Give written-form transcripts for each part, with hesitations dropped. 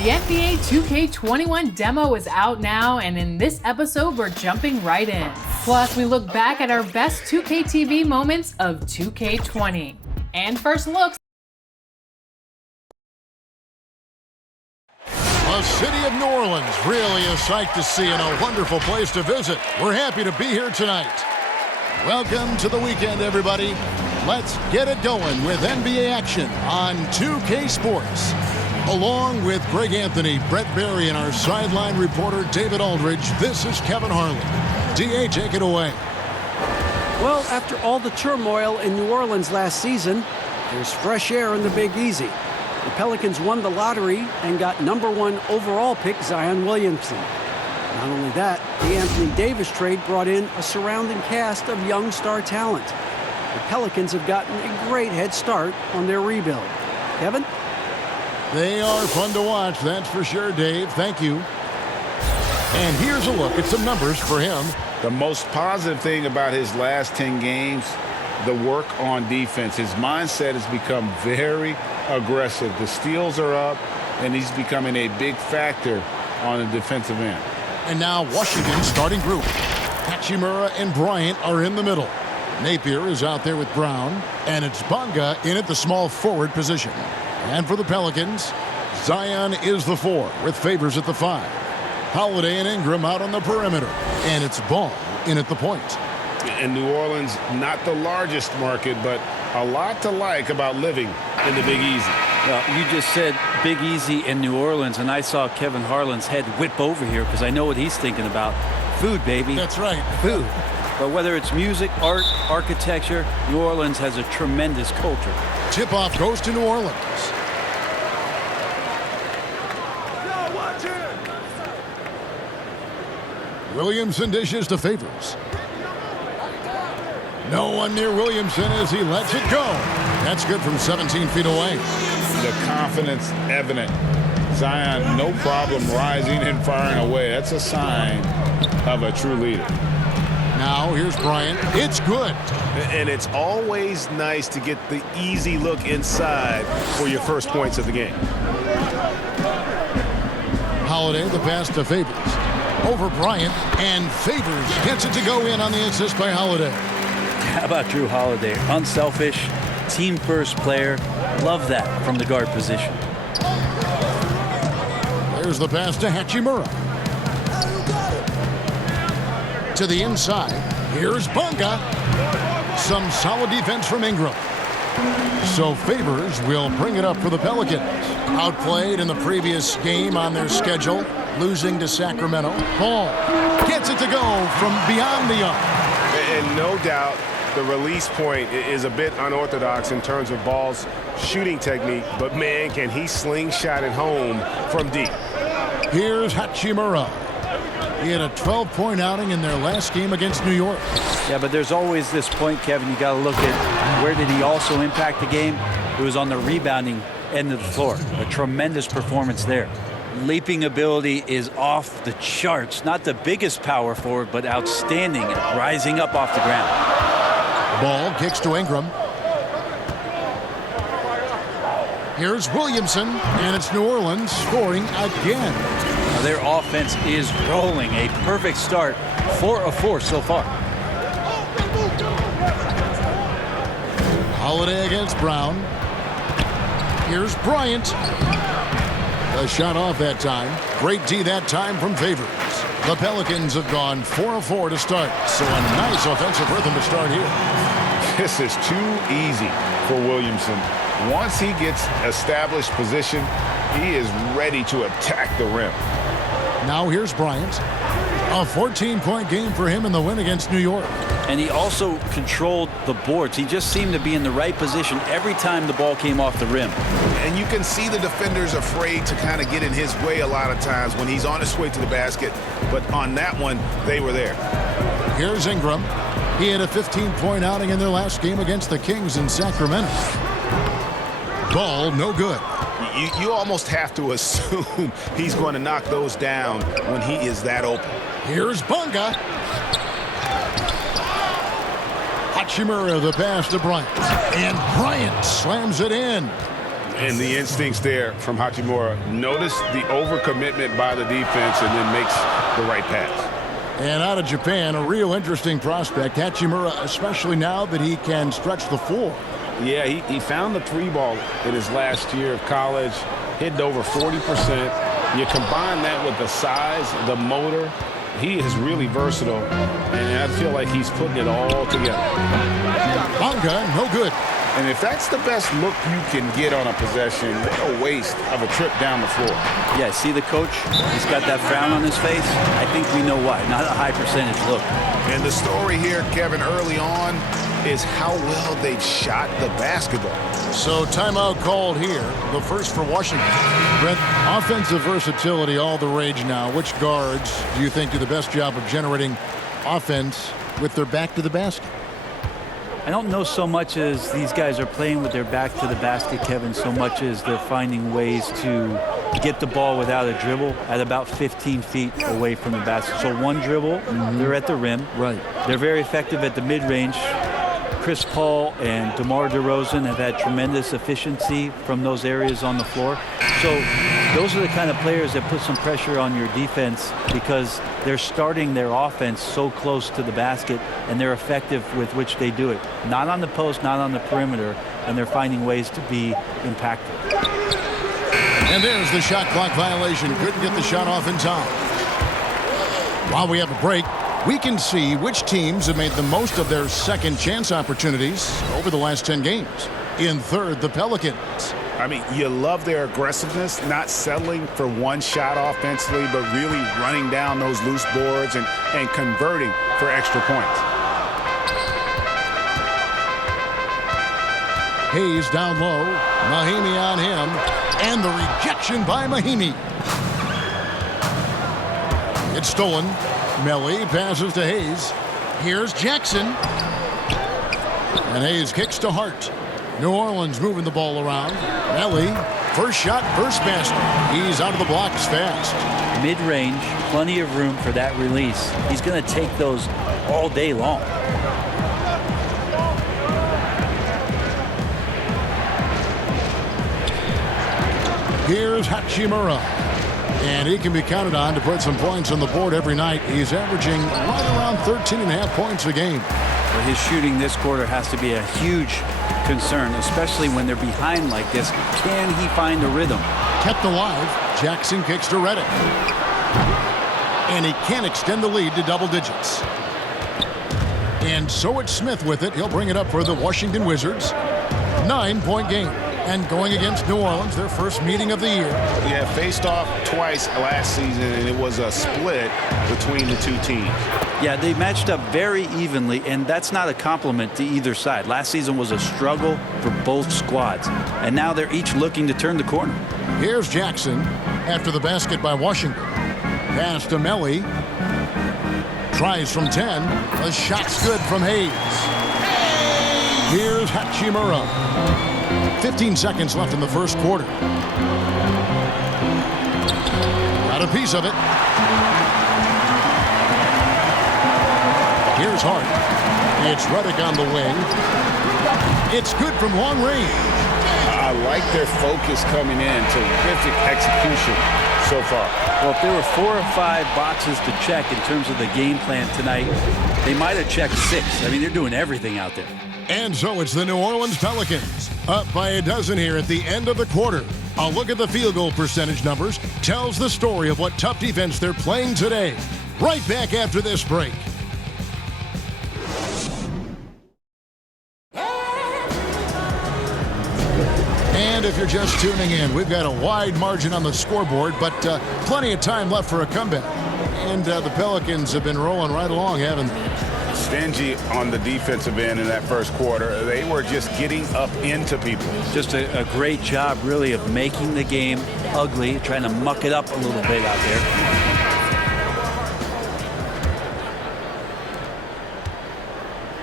The NBA 2K21 demo is out now, and in this episode, we're jumping right in. Plus, we look back at our best 2K TV moments of 2K20. And first looks. The city of New Orleans, really a sight to see and a wonderful place to visit. We're happy to be here tonight. Welcome to the weekend, everybody. Let's get it going with NBA action on 2K Sports. Along with Greg Anthony, Brett Berry, and our sideline reporter David Aldridge, this is Kevin Harlan. DA, take it away. Well, after all the turmoil in New Orleans last season, there's fresh air in the Big Easy. The Pelicans won the lottery and got #1 overall pick Zion Williamson. Not only that, the Anthony Davis trade brought in a surrounding cast of young star talent. The Pelicans have gotten a great head start on their rebuild. Kevin? They are fun to watch, that's for sure, Dave. Thank you. And here's a look at some numbers for him. The most positive thing about his last 10 games, the work on defense. His mindset has become very aggressive. The steals are up, and he's becoming a big factor on the defensive end. And now Washington's starting group. Hachimura and Bryant are in the middle. Napier is out there with Brown, and it's Bonga in at the small forward position. And for the Pelicans, Zion is the 4 with Favors at the 5. Holiday and Ingram out on the perimeter, and it's Ball in at the point. In New Orleans, not the largest market, but a lot to like about living in the Big Easy. Well, you just said Big Easy in New Orleans, and I saw Kevin Harlan's head whip over here because I know what he's thinking about. Food, baby. That's right. Food. But whether it's music, art, architecture, New Orleans has a tremendous culture. Tip-off goes to New Orleans. Williamson dishes to Favors. No one near Williamson as he lets it go. That's good from 17 feet away. The confidence evident. Zion, no problem rising and firing away. That's a sign of a true leader. Now here's Bryant. It's good. And it's always nice to get the easy look inside for your first points of the game. Holiday, the pass to Favors. Over Bryant, and Favors gets it to go in on the assist by Holiday. How about Drew Holiday? Unselfish, team-first player. Love that from the guard position. There's the pass to Hachimura. To the inside. Here's Bonga. Some solid defense from Ingram. So Favors will bring it up for the Pelicans. Outplayed in the previous game on their schedule, losing to Sacramento. Ball gets it to go from beyond the arc. And no doubt the release point is a bit unorthodox in terms of Ball's shooting technique, but man, can he slingshot it home from deep. Here's Hachimura. He had a 12-point outing in their last game against New York. Yeah, but there's always this point, Kevin, you got to look at where did he also impact the game. It was on the rebounding end of the floor. A tremendous performance there. Leaping ability is off the charts. Not the biggest power forward, but outstanding at rising up off the ground. Ball kicks to Ingram. Here's Williamson, and it's New Orleans scoring again. Now their offense is rolling. A perfect start. 4 of 4 so far. Holiday against Brown. Here's Bryant. A shot off that time. Great D that time from Favors. The Pelicans have gone 4 of 4 to start, so a nice offensive rhythm to start here. This is too easy for Williamson. Once he gets established position, he is ready to attack the rim. Now here's Bryant. A 14-point game for him in the win against New York. And he also controlled the boards. He just seemed to be in the right position every time the ball came off the rim. And you can see the defenders afraid to kind of get in his way a lot of times when he's on his way to the basket. But on that one, they were there. Here's Ingram. He had a 15-point outing in their last game against the Kings in Sacramento. Ball, no good. You almost have to assume he's going to knock those down when he is that open. Here's Bonga. Hachimura the pass to Bryant. And Bryant slams it in. And the instincts there from Hachimura. Notice the overcommitment by the defense and then makes the right pass. And out of Japan, a real interesting prospect, Hachimura, especially now that he can stretch the floor. Yeah, he found the three ball in his last year of college, hitting over 40%. You combine that with the size, the motor, he is really versatile, and I feel like he's putting it all together. Manga, no good. And if that's the best look you can get on a possession, what a waste of a trip down the floor. Yeah, see the coach? He's got that frown on his face. I think we know why. Not a high percentage look. And the story here, Kevin, early on is how well they've shot the basketball. So timeout called here, the first for Washington. Brent, offensive versatility, all the rage now. Which guards do you think do the best job of generating offense with their back to the basket? I don't know so much as these guys are playing with their back to the basket, Kevin, so much as they're finding ways to get the ball without a dribble at about 15 feet away from the basket. So one dribble, they're at the rim. Right. They're very effective at the mid-range. Chris Paul and DeMar DeRozan have had tremendous efficiency from those areas on the floor. So those are the kind of players that put some pressure on your defense because they're starting their offense so close to the basket, and they're effective with which they do it. Not on the post, not on the perimeter, and they're finding ways to be impactful. And there's the shot clock violation. Couldn't get the shot off in time. While we have a break, we can see which teams have made the most of their second chance opportunities over the last 10 games. In third, the Pelicans. I mean, you love their aggressiveness, not settling for one shot offensively, but really running down those loose boards and converting for extra points. Hayes down low. Mahimi on him. And the rejection by Mahimi. It's stolen. Melly passes to Hayes. Here's Jackson. And Hayes kicks to Hart. New Orleans moving the ball around. Melly, first shot, first basket. He's out of the blocks fast. Mid-range, plenty of room for that release. He's going to take those all day long. Here's Hachimura. And he can be counted on to put some points on the board every night. He's averaging right around 13.5 points a game. Well, his shooting this quarter has to be a huge concern, especially when they're behind like this. Can he find a rhythm? Kept alive. Jackson kicks to Reddick. And he can extend the lead to double digits. And so it's Smith with it. He'll bring it up for the Washington Wizards. 9-point game. And going against New Orleans, their first meeting of the year. Yeah, faced off twice last season, and it was a split between the two teams. Yeah, they matched up very evenly, and that's not a compliment to either side. Last season was a struggle for both squads, and now they're each looking to turn the corner. Here's Jackson after the basket by Washington. Pass to Melly. Tries from 10. The shot's good from Hayes. Here's Hachimura. 15 seconds left in the first quarter. Got a piece of it. Here's Hart. It's Reddick on the wing. It's good from long range. I like their focus coming in. Terrific execution so far. Well, if there were 4 or 5 boxes to check in terms of the game plan tonight, they might have checked 6. I mean, they're doing everything out there. And so it's the New Orleans Pelicans, up by a dozen here at the end of the quarter. A look at the field goal percentage numbers tells the story of what tough defense they're playing today. Right back after this break. And if you're just tuning in, we've got a wide margin on the scoreboard, but plenty of time left for a comeback. And the Pelicans have been rolling right along, haven't they? Stingy on the defensive end in that first quarter. They were just getting up into people. Just a great job, really, of making the game ugly, trying to muck it up a little bit out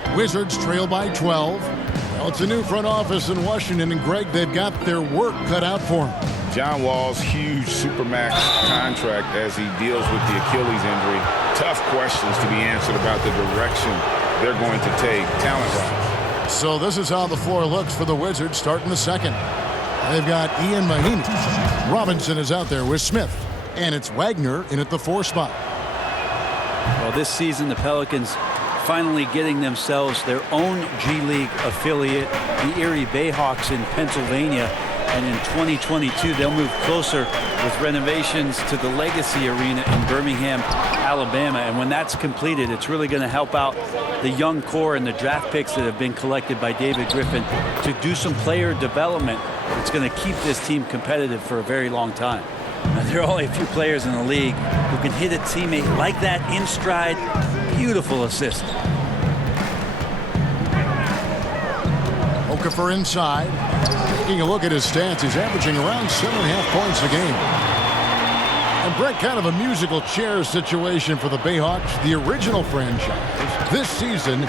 there. Wizards trail by 12. Well, it's a new front office in Washington, and Greg, they've got their work cut out for them. John Wall's huge Supermax contract as he deals with the Achilles injury. Tough questions to be answered about the direction they're going to take talent-wise. So this is how the floor looks for the Wizards starting the second. They've got Ian Mahinmi. Robinson is out there with Smith. And it's Wagner in at the 4 spot. Well, this season, the Pelicans finally getting themselves their own G League affiliate, the Erie Bayhawks in Pennsylvania. And in 2022, they'll move closer with renovations to the Legacy Arena in Birmingham, Alabama. And when that's completed, it's really going to help out the young core and the draft picks that have been collected by David Griffin to do some player development. It's going to keep this team competitive for a very long time. Now, there are only a few players in the league who can hit a teammate like that in stride. Beautiful assist. Okafor inside. Taking a look at his stats, he's averaging around 7.5 points a game. And Brett, kind of a musical chairs situation for the Bayhawks, the original franchise, this season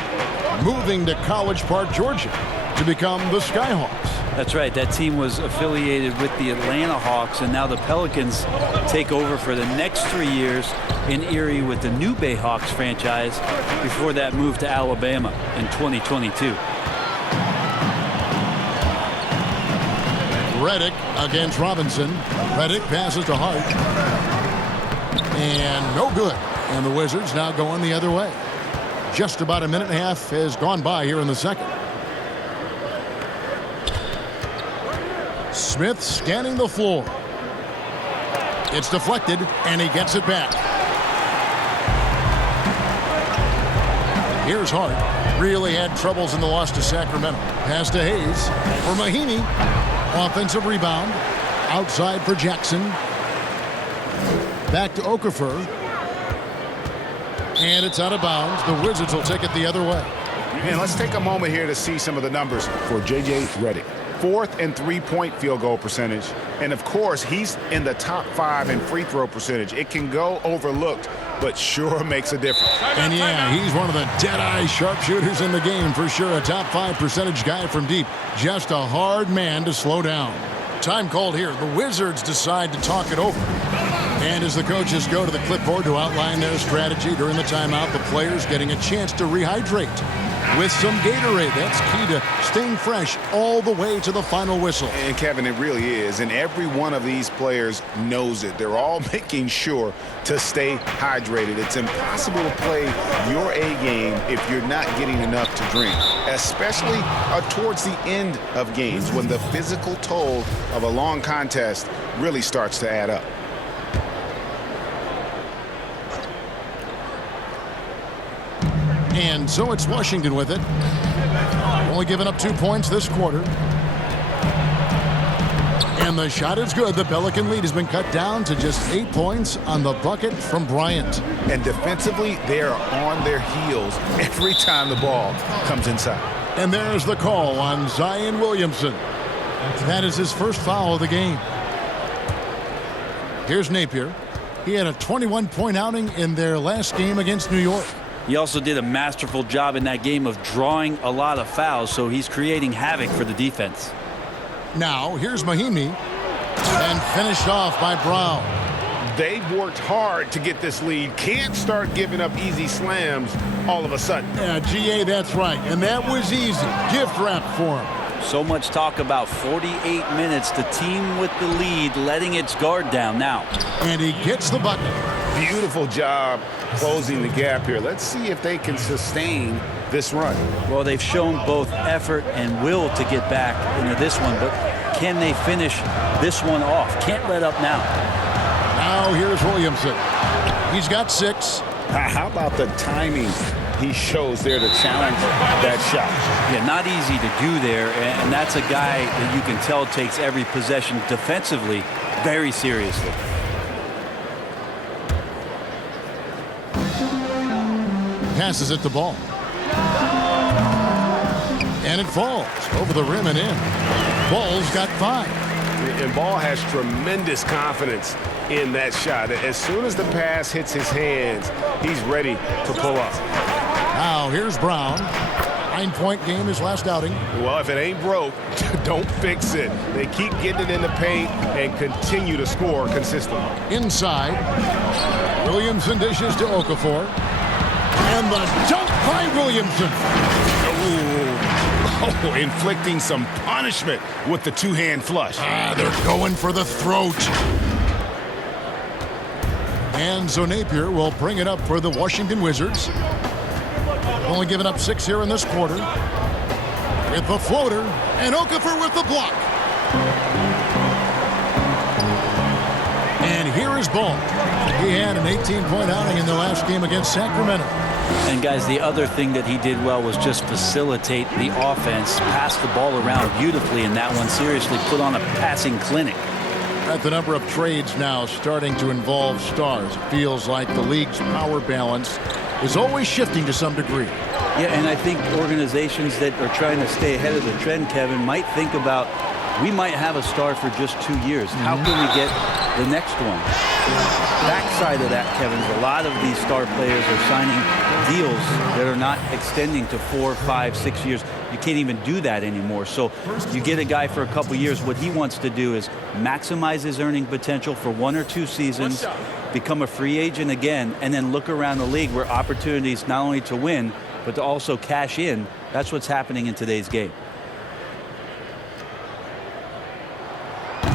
moving to College Park, Georgia, to become the Skyhawks. That's right. That team was affiliated with the Atlanta Hawks, and now the Pelicans take over for the next 3 years in Erie with the new Bayhawks franchise before that move to Alabama in 2022. Reddick against Robinson. Reddick passes to Hart. And no good. And the Wizards now going the other way. Just about a minute and a half has gone by here in the second. Smith scanning the floor. It's deflected, and he gets it back. Here's Hart. Really had troubles in the loss to Sacramento. Pass to Hayes for Mahinmi. Offensive rebound. Outside for Jackson. Back to Okafor. And it's out of bounds. The Wizards will take it the other way. And let's take a moment here to see some of the numbers for J.J. Redick. 4th in three-point field goal percentage. And, of course, he's in the top 5 in free throw percentage. It can go overlooked, but sure makes a difference. And, yeah, he's one of the dead-eye sharpshooters in the game for sure. A top 5 percentage guy from deep. Just a hard man to slow down. Time called here. The Wizards decide to talk it over. And as the coaches go to the clipboard to outline their strategy during the timeout, the players getting a chance to rehydrate with some Gatorade. That's key to staying fresh all the way to the final whistle. And, Kevin, it really is. And every one of these players knows it. They're all making sure to stay hydrated. It's impossible to play your A game if you're not getting enough to drink, especially towards the end of games when the physical toll of a long contest really starts to add up. And so it's Washington with it. Only giving up 2 points this quarter. And the shot is good. The Pelican lead has been cut down to just 8 points on the bucket from Bryant. And defensively, they are on their heels every time the ball comes inside. And there's the call on Zion Williamson. That is his first foul of the game. Here's Napier. He had a 21-point outing in their last game against New York. He also did a masterful job in that game of drawing a lot of fouls, so he's creating havoc for the defense. Now, here's Mahinmi, and finished off by Brown. They've worked hard to get this lead. Can't start giving up easy slams all of a sudden. Yeah, GA, that's right. And that was easy. Gift wrap for him. So much talk about 48 minutes. The team with the lead letting its guard down now. And he gets the bucket. Beautiful job closing the gap here. Let's see if they can sustain this run. Well, they've shown both effort and will to get back into this one, but can they finish this one off? Can't let up now. Now here's Williamson. He's got 6. How about the timing he shows there to challenge that shot? Yeah, not easy to do there, and that's a guy that you can tell takes every possession defensively very seriously. Passes it the ball. And it falls over the rim and in. Ball's got 5. And Ball has tremendous confidence in that shot. As soon as the pass hits his hands, he's ready to pull up. Now here's Brown. 9-point game his last outing. Well, if it ain't broke, don't fix it. They keep getting it in the paint and continue to score consistently. Inside. Williamson dishes to Okafor. And the dunk by Williamson. Oh, inflicting some punishment punishment with the two-hand flush. They're going for the throat. And so Napier will bring it up for the Washington Wizards. Only giving up 6 here in this quarter. With the floater, and Okafor with the block. And here is Ball. He had an 18-point outing in the last game against Sacramento. And guys, the other thing that he did well was just facilitate the offense, pass the ball around beautifully in that one, seriously put on a passing clinic. At the number of trades now starting to involve stars, it feels like the league's power balance is always shifting to some degree. Yeah, and I think organizations that are trying to stay ahead of the trend, Kevin, might think about, we might have a star for just 2 years. How can we get the next one? Backside of that, Kevin, a lot of these star players are signing deals that are not extending to 4, 5, 6 years. You can't even do that anymore. So you get a guy for a couple years. What he wants to do is maximize his earning potential for 1 or 2 seasons, become a free agent again, and then look around the league where opportunities not only to win, but to also cash in. That's what's happening in today's game.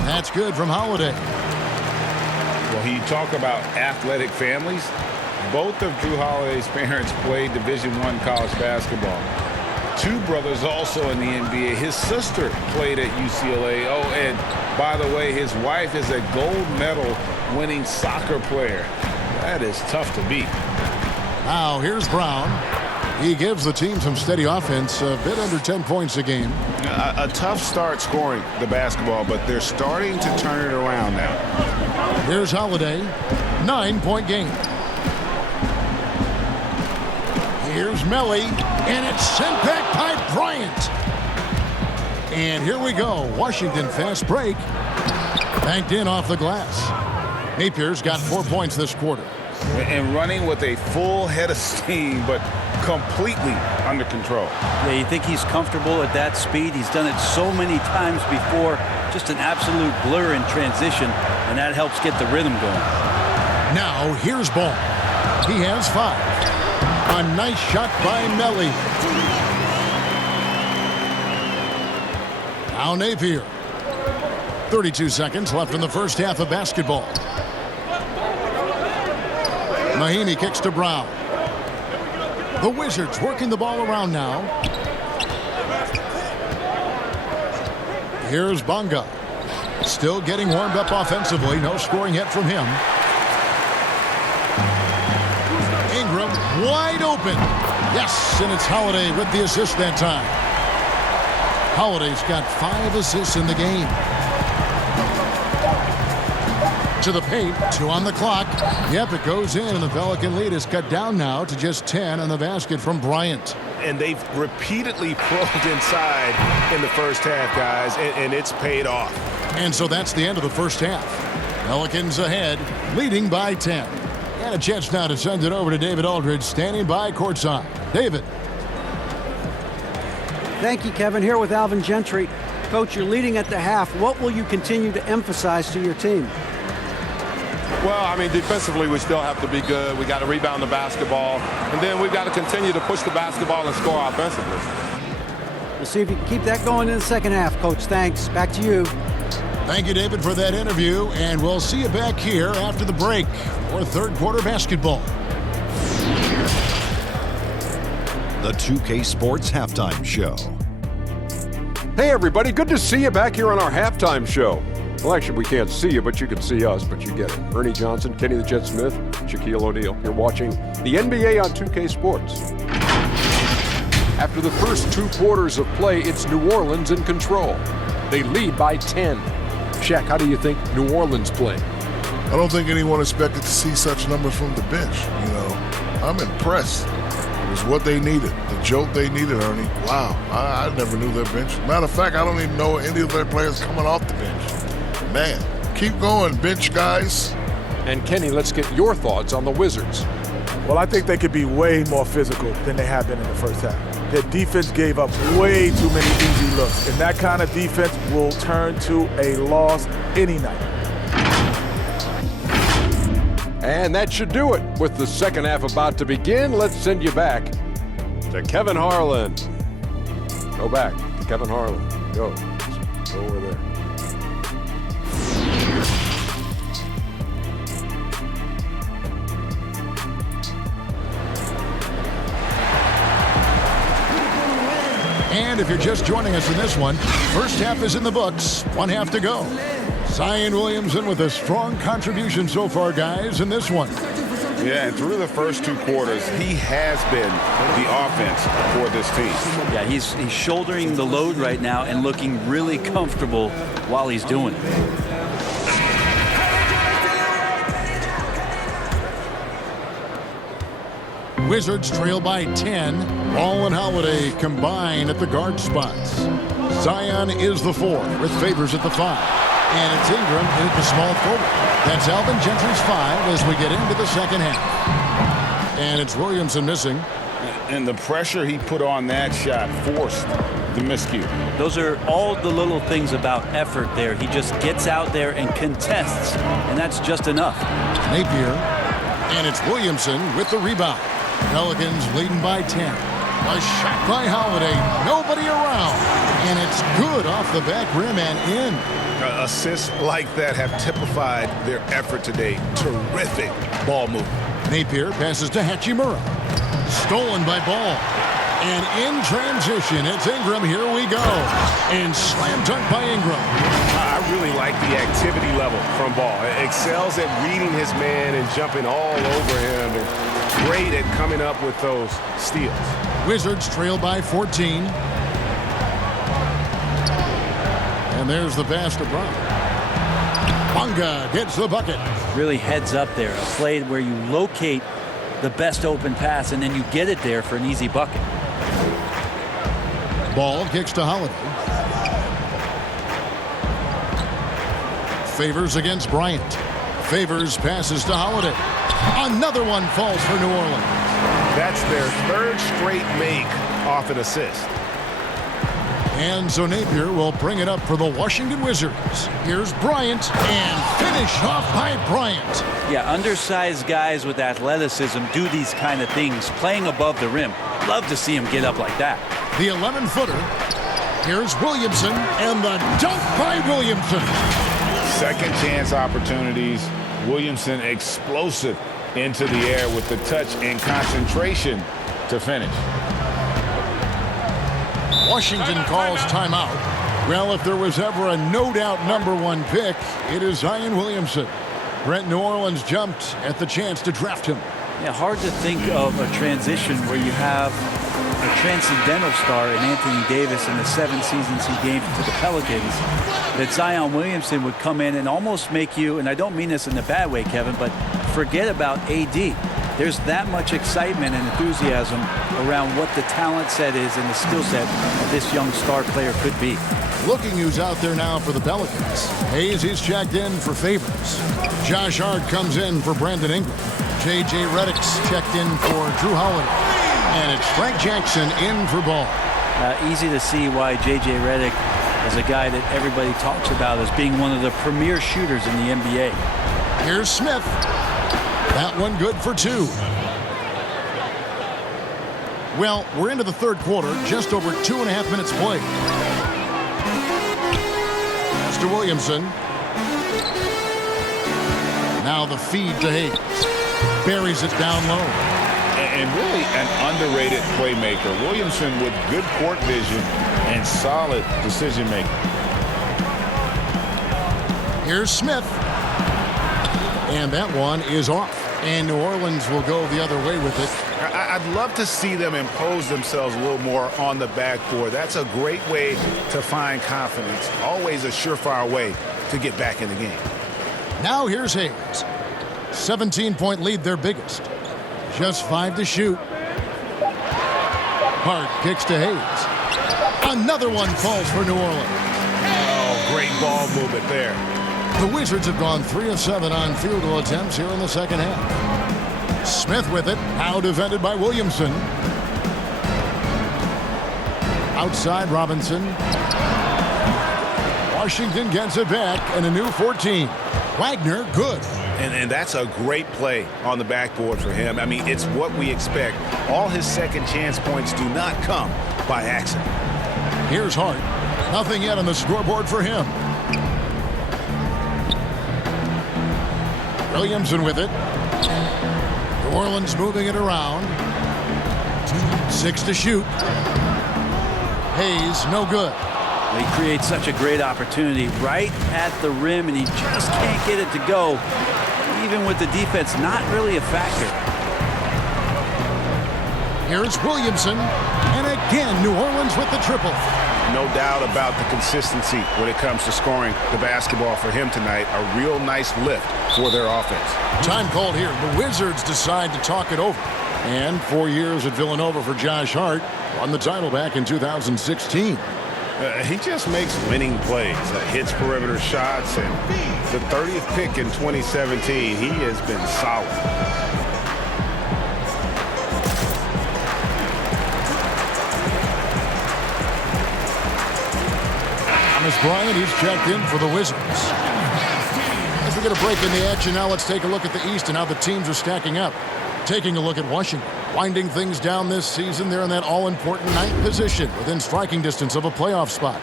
That's good from Holiday. Well, you talk about athletic families. Both of Drew Holiday's parents played Division I college basketball. 2 brothers also in the NBA. His sister played at UCLA. Oh, and by the way, his wife is a gold medal winning soccer player. That is tough to beat. Now here's Brown. He gives the team some steady offense, a bit under 10 points a game. A tough start scoring the basketball, but they're starting to turn it around now. Here's Holiday, 9-point game. Here's Melly, and it's sent back by Bryant. And here we go. Washington fast break. Banked in off the glass. Napier's got 4 points this quarter. And running with a full head of steam, but completely under control. Yeah, you think he's comfortable at that speed? He's done it so many times before. Just an absolute blur in transition, and that helps get the rhythm going. Now here's Ball. He has 5. A nice shot by Melly. Now Napier. 32 seconds left in the first half of basketball. Mahinmi kicks to Brown. The Wizards working the ball around now. Here's Bonga. Still getting warmed up offensively. No scoring yet from him. Ingram wide open. Yes, and it's Holiday with the assist that time. Holiday's got 5 assists in the game. To the paint, 2 on the clock. Yep, it goes in, and the Pelican lead is cut down now to just 10 on the basket from Bryant. And they've repeatedly probed inside in the first half, guys, and it's paid off. And so that's the end of the first half. Pelicans ahead, leading by 10. And a chance now to send it over to David Aldridge, standing by courtside. David. Thank you, Kevin. Here with Alvin Gentry. Coach, you're leading at the half. What will you continue to emphasize to your team? Well, I mean, defensively, we still have to be good. We got to rebound the basketball. And then we've got to continue to push the basketball and score offensively. We'll see if you can keep that going in the second half, Coach. Thanks. Back to you. Thank you, David, for that interview. And we'll see you back here after the break for third quarter basketball. The 2K Sports Halftime Show. Hey, everybody. Good to see you back here on our halftime show. Well, actually, we can't see you, but you can see us, but you get it. Ernie Johnson, Kenny the Jet Smith, Shaquille O'Neal. You're watching the NBA on 2K Sports. After the first 2 quarters of play, it's New Orleans in control. They lead by 10. Shaq, how do you think New Orleans played? I don't think anyone expected to see such numbers from the bench. You know, I'm impressed. It was what they needed, the jolt they needed, Ernie. Wow, I never knew their bench. Matter of fact, I don't even know any of their players coming off the bench. Man, keep going, bench guys. And Kenny, let's get your thoughts on the Wizards. Well, I think they could be way more physical than they have been in the first half. Their defense gave up way too many easy looks, and that kind of defense will turn to a loss any night. And that should do it. With the second half about to begin, let's send you back to Kevin Harlan. Go back to Kevin Harlan. Go. Go over there. And if you're just joining us in this one, first half is in the books, one half to go. Zion Williamson with a strong contribution so far, guys, in this one. Yeah, and through the first 2 quarters, he has been the offense for this team. Yeah, he's shouldering the load right now and looking really comfortable while he's doing it. Wizards trail by 10. Ball and Holiday combine at the guard spots. Zion is the 4 with Favors at the 5. And it's Ingram in at the small forward. That's Alvin Gentry's 5 as we get into the second half. And it's Williamson missing. And the pressure he put on that shot forced the miscue. Those are all the little things about effort there. He just gets out there and contests, and that's just enough. Napier. And it's Williamson with the rebound. Pelicans leading by 10. A shot by Holiday. Nobody around. And it's good off the back rim and in. Assists like that have typified their effort today. Terrific ball movement. Napier passes to Hachimura. Stolen by Ball. And in transition, it's Ingram. Here we go. And slam dunk by Ingram. I really like the activity level from Ball. Excels at reading his man and jumping all over him. And great at coming up with those steals. Wizards trail by 14. And there's the pass to Brown. Bonga gets the bucket. Really heads up there. A play where you locate the best open pass and then you get it there for an easy bucket. Ball kicks to Holiday. Favors against Bryant. Favors passes to Holiday. Another one falls for New Orleans. That's their 3rd straight make off an assist. And so Napier will bring it up for the Washington Wizards. Here's Bryant, and finish off by Bryant. Yeah, undersized guys with athleticism do these kind of things, playing above the rim. Love to see him get up like that. The 11-footer. Here's Williamson, and the dunk by Williamson. Second chance opportunities. Williamson explosive into the air with the touch and concentration to finish. Washington calls timeout. Well, if there was ever a no-doubt #1 pick, it is Zion Williamson. Brent, New Orleans jumped at the chance to draft him. Yeah, hard to think of a transition where you have a transcendental star in Anthony Davis in the 7 seasons he gave to the Pelicans, that Zion Williamson would come in and almost make you, and I don't mean this in a bad way, Kevin, but forget about AD. There's that much excitement and enthusiasm around what the talent set is and the skill set of this young star player could be. Looking who's out there now for the Pelicans. Hayes is checked in for Favors. Josh Hart comes in for Brandon Ingram. J.J. Redick's checked in for Drew Holiday. And it's Frank Jackson in for Ball. Easy to see why J.J. Redick is a guy that everybody talks about as being one of the premier shooters in the NBA. Here's Smith. That one good for 2. Well, we're into the 3rd quarter, just over 2.5 minutes played. Pass to Williamson. Now the feed to Hayes. Buries it down low. And really an underrated playmaker. Williamson with good court vision and solid decision making. Here's Smith. And that one is off. And New Orleans will go the other way with it. I'd love to see them impose themselves a little more on the backboard. That's a great way to find confidence. Always a surefire way to get back in the game. Now here's Hayes. 17-point lead, their biggest. Just 5 to shoot. Hart kicks to Hayes. Another one falls for New Orleans. Oh, great ball movement there. The Wizards have gone 3 of 7 on field goal attempts here in the second half. Smith with it, now defended by Williamson. Outside Robinson. Washington gets it back and a new 14. Wagner, good. And that's a great play on the backboard for him. I mean, it's what we expect. All his second chance points do not come by accident. Here's Hart. Nothing yet on the scoreboard for him. Williamson with it. New Orleans moving it around. 6 to shoot. Hayes, no good. He creates such a great opportunity right at the rim, and he just can't get it to go. Even with the defense not really a factor. Here's Williamson, and again, New Orleans with the triple. No doubt about the consistency when it comes to scoring the basketball for him tonight. A real nice lift for their offense. Time called here. The Wizards decide to talk it over. And 4 years at Villanova for Josh Hart. Won the title back in 2016. He just makes winning plays, hits perimeter shots, and the 30th pick in 2017, he has been solid. Thomas Bryant, he's checked in for the Wizards. As we get a break in the action now, let's take a look at the East and how the teams are stacking up. Taking a look at Washington. Winding things down this season, they're in that all-important 9th position within striking distance of a playoff spot.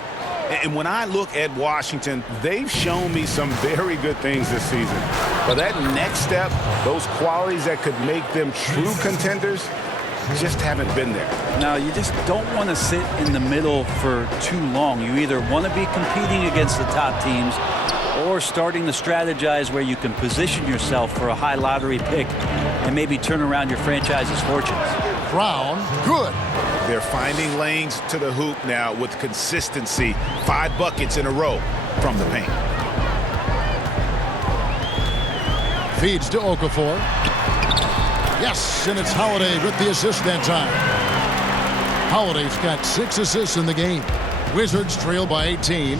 And when I look at Washington, they've shown me some very good things this season. But that next step, those qualities that could make them true contenders, just haven't been there. Now, you just don't want to sit in the middle for too long. You either want to be competing against the top teams or starting to strategize where you can position yourself for a high lottery pick and maybe turn around your franchise's fortunes. Brown, good. They're finding lanes to the hoop now with consistency. 5 buckets in a row from the paint. Feeds to Okafor. Yes, and it's Holiday with the assist that time. Holiday's got 6 assists in the game. Wizards trail by 18.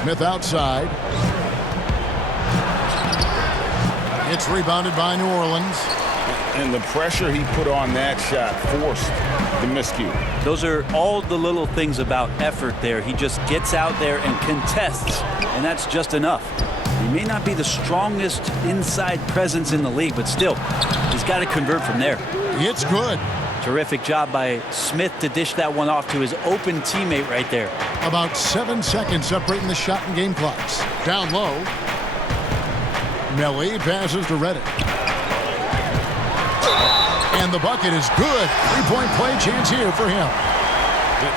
Smith outside. It's rebounded by New Orleans. And the pressure he put on that shot forced the miscue. Those are all the little things about effort there. He just gets out there and contests, and that's just enough. He may not be the strongest inside presence in the league, but still, he's got to convert from there. It's good. Terrific job by Smith to dish that one off to his open teammate right there. About 7 seconds separating the shot and game clocks. Down low. Nelly passes to Reddick. And the bucket is good. 3-point play chance here for him.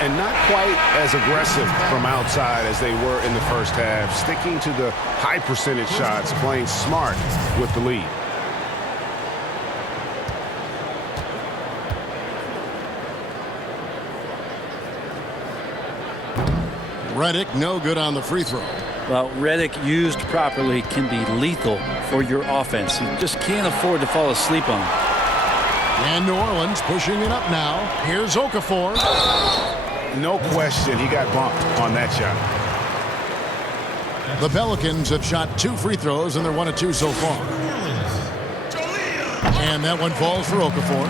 And not quite as aggressive from outside as they were in the first half. Sticking to the high percentage shots, playing smart with the lead. Reddick, no good on the free throw. Well, Reddick used properly can be lethal for your offense. You just can't afford to fall asleep on him. And New Orleans pushing it up now. Here's Okafor. No question, he got bumped on that shot. The Pelicans have shot 2 free throws, and they're 1 of 2 so far. And that one falls for Okafor.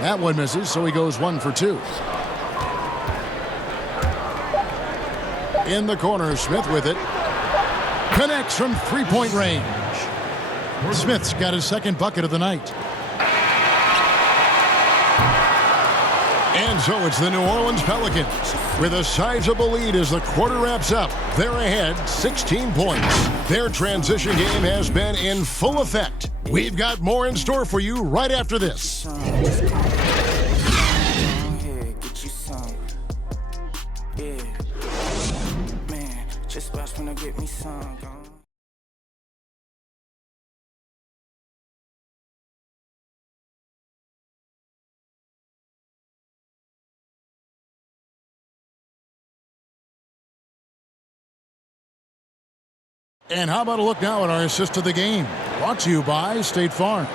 That one misses, so he goes 1 for 2. In the corner, Smith with it. Connects from 3-point range. Smith's got his 2nd bucket of the night. And so it's the New Orleans Pelicans with a sizable lead as the quarter wraps up. They're ahead 16 points. Their transition game has been in full effect. We've got more in store for you right after this. And how about a look now at our assist of the game? Brought to you by State Farm.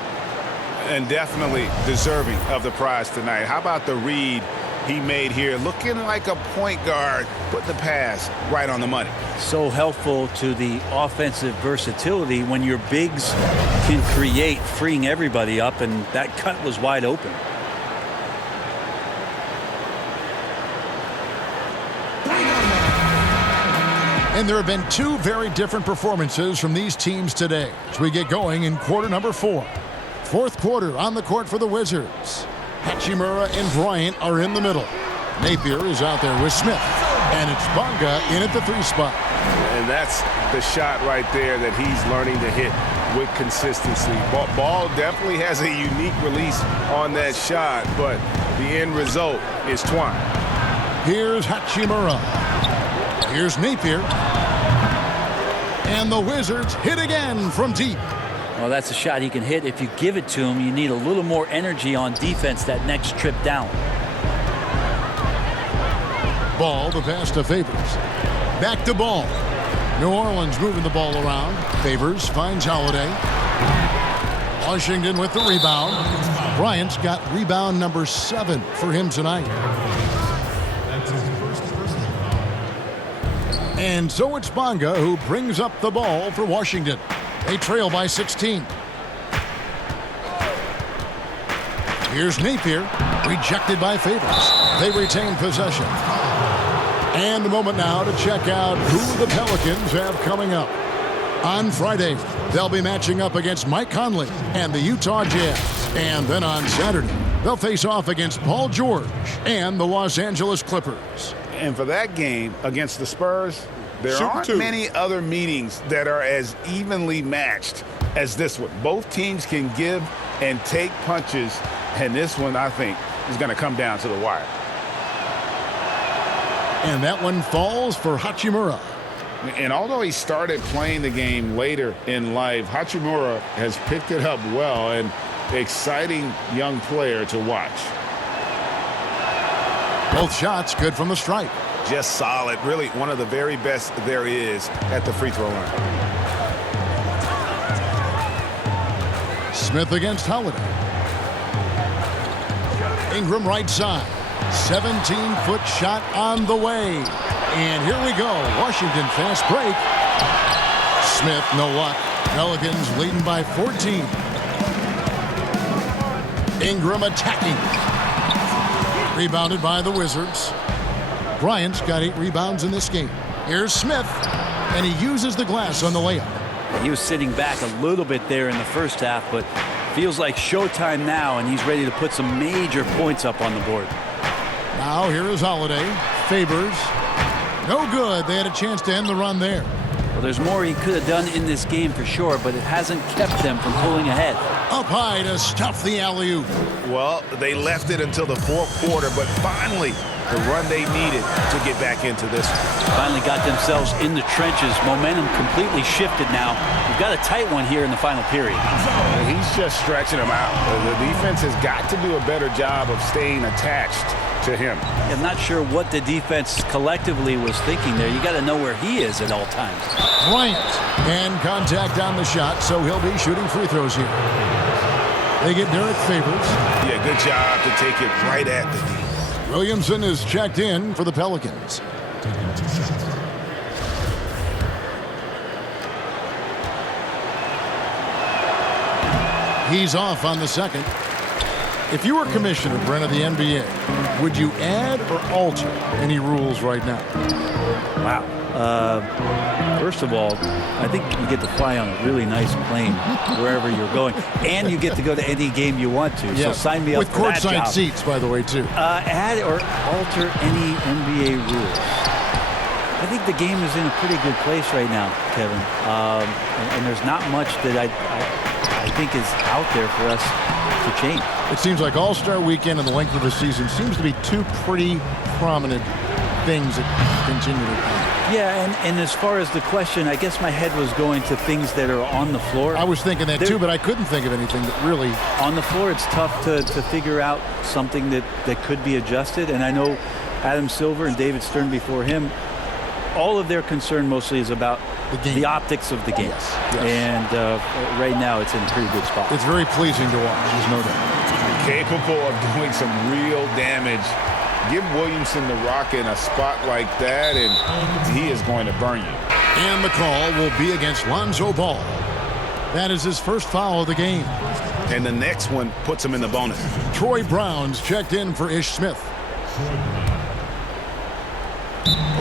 And definitely deserving of the prize tonight. How about the read he made here? Looking like a point guard. Put the pass right on the money. So helpful to the offensive versatility when your bigs can create, freeing everybody up, and that cut was wide open. And there have been two very different performances from these teams today as we get going in quarter number 4. Fourth quarter on the court for the Wizards. Hachimura and Bryant are in the middle. Napier is out there with Smith. And it's Bonga in at the 3 spot. And that's the shot right there that he's learning to hit with consistency. Ball definitely has a unique release on that shot, but the end result is twine. Here's Hachimura. Here's Napier. And the Wizards hit again from deep. Well, that's a shot he can hit. If you give it to him, you need a little more energy on defense that next trip down. Ball, the pass to Favors. Back to Ball. New Orleans moving the ball around. Favors finds Holiday. Washington with the rebound. Bryant's got rebound number 7 for him tonight. And so it's Bonga who brings up the ball for Washington. They trail by 16. Here's Napier, rejected by Favors. They retain possession. And a moment now to check out who the Pelicans have coming up. On Friday, they'll be matching up against Mike Conley and the Utah Jazz. And then on Saturday, they'll face off against Paul George and the Los Angeles Clippers. And for that game against the Spurs, there aren't many other meetings that are as evenly matched as this one. Both teams can give and take punches, and this one, I think, is going to come down to the wire. And that one falls for Hachimura. And although he started playing the game later in life, Hachimura has picked it up well, and exciting young player to watch. Both shots good from the stripe. Just solid. Really one of the very best there is at the free throw line. Smith against Holiday. Ingram right side. 17-foot shot on the way. And here we go. Washington fast break. Smith, no luck. Pelicans leading by 14. Ingram attacking. Rebounded by the Wizards. Bryant's got 8 rebounds in this game. Here's Smith, and he uses the glass on the layup. He was sitting back a little bit there in the first half, but feels like showtime now, and he's ready to put some major points up on the board. Now here is Holiday. Favors. No good. They had a chance to end the run there. Well, there's more he could have done in this game for sure, but it hasn't kept them from pulling ahead. Up high to stuff the alley-oop. Well, they left it until the fourth quarter, but finally the run they needed to get back into this one. Finally got themselves in the trenches. Momentum completely shifted now. We've got a tight one here in the final period. He's just stretching them out. The defense has got to do a better job of staying attached to him. I'm not sure what the defense collectively was thinking there. You got to know where he is at all times. Bryant, and contact on the shot, so he'll be shooting free throws here. They get Derek Favors. Yeah, good job to take it right at the D. Williamson is checked in for the Pelicans. He's off on the second. If you were commissioner, Brent, of the NBA, would you add or alter any rules right now? Wow. First of all, I think you get to fly on a really nice plane wherever you're going, and you get to go to any game you want to. Yeah. So sign me up with for that job. With courtside seats, by the way, too. Add or alter any NBA rules. I think the game is in a pretty good place right now, Kevin. And there's not much that I think is out there for us to change. It seems like All-Star Weekend and the length of the season seems to be two pretty prominent things that continue to come. Yeah, and as far as the question, I guess my head was going to things that are on the floor. I was thinking that too, but I couldn't think of anything that really... On the floor, it's tough to figure out something that could be adjusted. And I know Adam Silver and David Stern before him, all of their concern mostly is about the optics of the game. Yes. And right now, it's in a pretty good spot. It's very pleasing to watch, there's no doubt. Capable of doing some real damage. Give Williamson the rock in a spot like that, and he is going to burn you. And the call will be against Lonzo Ball. That is his first foul of the game. And the next one puts him in the bonus. Troy Brown's checked in for Ish Smith.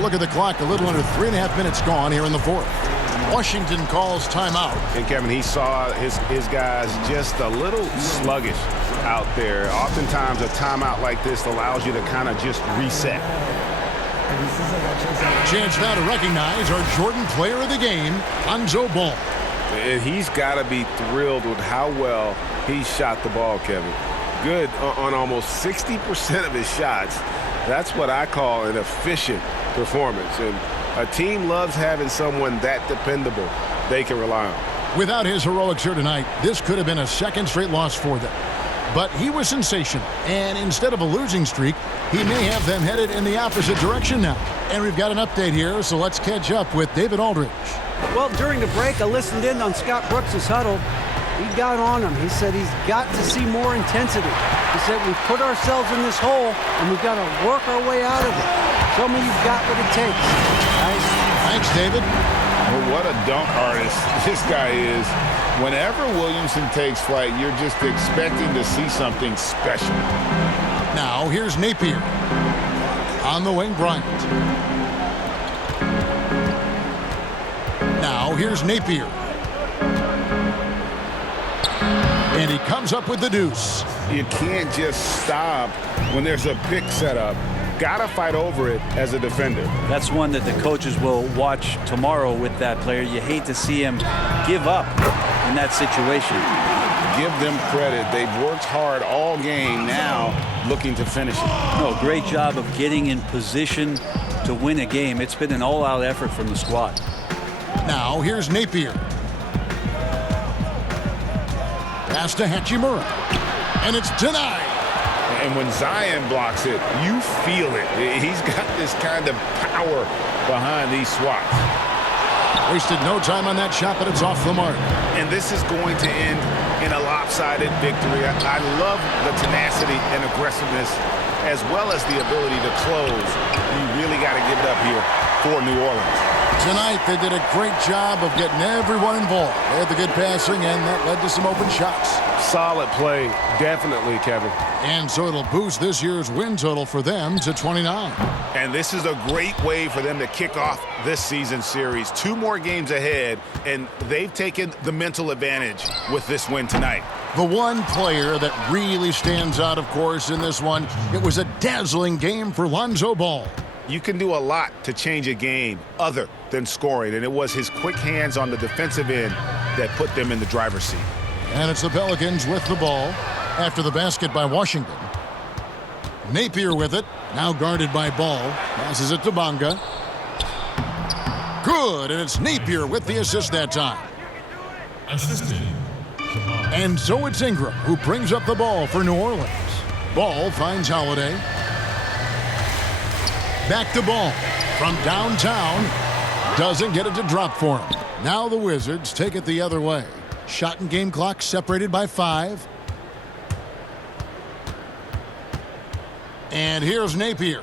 Look at the clock, a little under 3.5 minutes gone here in the fourth. Washington calls timeout. And Kevin, he saw his guys just a little sluggish out there. Oftentimes a timeout like this allows you to kind of just reset. Chance now to recognize our Jordan player of the game, Lonzo Ball. And he's got to be thrilled with how well he shot the ball, Kevin. Good on almost 60% of his shots. That's what I call an efficient performance. And a team loves having someone that dependable they can rely on. Without his heroics here tonight, this could have been a second straight loss for them. But he was sensational, and instead of a losing streak, he may have them headed in the opposite direction now. And we've got an update here, so let's catch up with David Aldridge. Well, during the break, I listened in on Scott Brooks' huddle. He got on him. He said he's got to see more intensity. He said we've put ourselves in this hole, and we've got to work our way out of it. Show me you've got what it takes. Guys. Thanks, David. Well, what a dunk artist this guy is. Whenever Williamson takes flight, you're just expecting to see something special. Now, here's Napier. On the wing, Bryant. Now, here's Napier. And he comes up with the deuce. You can't just stop when there's a pick set up. Got to fight over it as a defender. That's one that the coaches will watch tomorrow with that player. You hate to see him give up in that situation. Give them credit. They've worked hard all game, now looking to finish it. No, great job of getting in position to win a game. It's been an all-out effort from the squad. Now, here's Napier. Pass to Hachimura. And it's denied. And when Zion blocks it, you feel it. He's got this kind of power behind these swats. Wasted no time on that shot, but it's off the mark. And this is going to end in a lopsided victory. I love the tenacity and aggressiveness, as well as the ability to close. You really got to give it up here for New Orleans. Tonight, they did a great job of getting everyone involved. They had the good passing, and that led to some open shots. Solid play, definitely, Kevin. And so it'll boost this year's win total for them to 29. And this is a great way for them to kick off this season series. 2 more games ahead, and they've taken the mental advantage with this win tonight. The one player that really stands out, of course, in this one, it was a dazzling game for Lonzo Ball. You can do a lot to change a game other than scoring, and it was his quick hands on the defensive end that put them in the driver's seat. And it's the Pelicans with the ball after the basket by Washington. Napier with it, now guarded by Ball. Passes it to Bonga. Good, and it's Napier with the assist that time. And so it's Ingram who brings up the ball for New Orleans. Ball finds Holiday. Back to Ball from downtown. Doesn't get it to drop for him. Now the Wizards take it the other way. Shot and game clock separated by 5. And here's Napier.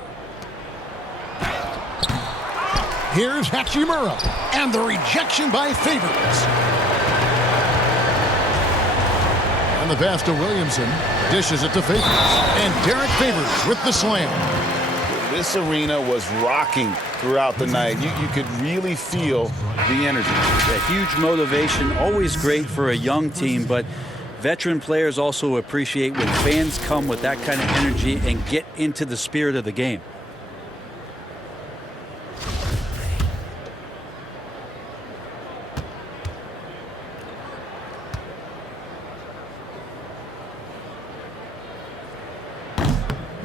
Here's Hachimura. And the rejection by Favors. And the pass to Williamson. Dishes it to Favors. And Derek Favors with the slam. This arena was rocking throughout the night. You could really feel the energy. A huge motivation, always great for a young team, but veteran players also appreciate when fans come with that kind of energy and get into the spirit of the game.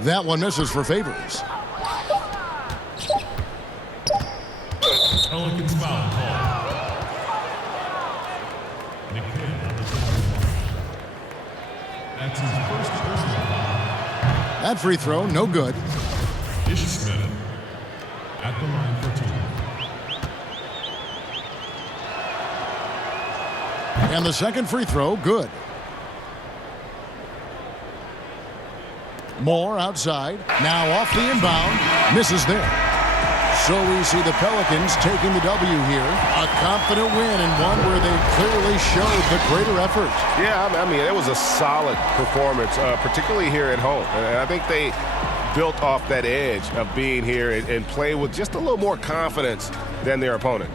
That one misses for Favors. Pelicans foul call. That's his first personal foul. That free throw, no good. Ish Smith at the line for 2. And the second free throw, good. Moore outside. Now off the inbound. Misses there. So we see the Pelicans taking the W here. A confident win and one where they clearly showed the greater effort. Yeah, I mean, it was a solid performance, particularly here at home. And I think they built off that edge of being here and play with just a little more confidence than their opponent.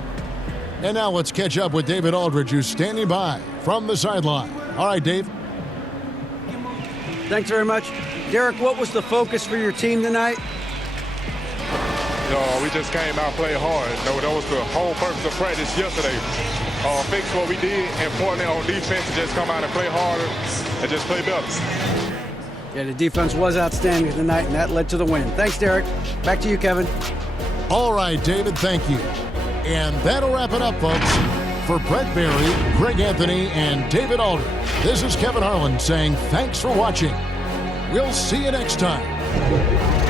And now let's catch up with David Aldridge, who's standing by from the sideline. All right, Dave. Thanks very much. Derek, what was the focus for your team tonight? We just came out, played hard. That was the whole purpose of practice yesterday. Fix what we did, importantly on defense, just come out and play harder and just play better. Yeah, the defense was outstanding tonight, and that led to the win. Thanks, Derek. Back to you, Kevin. All right, David, thank you. And that'll wrap it up, folks. For Brett Berry, Greg Anthony, and David Aldridge, this is Kevin Harlan saying thanks for watching. We'll see you next time.